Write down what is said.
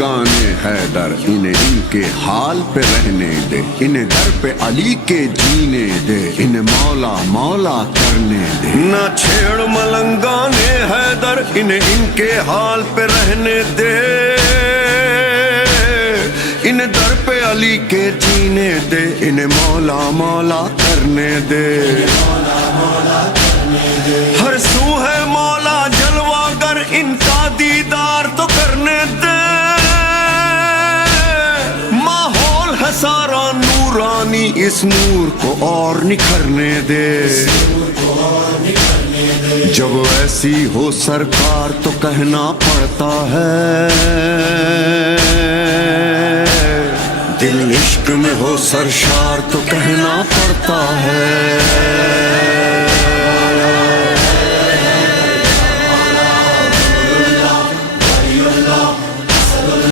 گانے حیدر انہیں ان کے حال پہ رہنے دے، انہیں در پہ علی کے جینے دے، انہیں مولا مولا کرنے دے۔ نہ چھیڑ ملنگانے حیدر انہیں ان کے حال پہ رہنے دے، انہیں در پہ علی کے جینے دے، انہیں مولا مولا کرنے دے۔ ہر سو ہے مولا جلوہ گر، ان کا دیدار تو کرنے دے۔ ماحول ہے سارا نورانی، اس نور کو اور نکھرنے دے۔ جب ایسی ہو سرکار تو کہنا پڑتا ہے، دل عشق میں ہو سرشار تو کہنا پڑتا ہے۔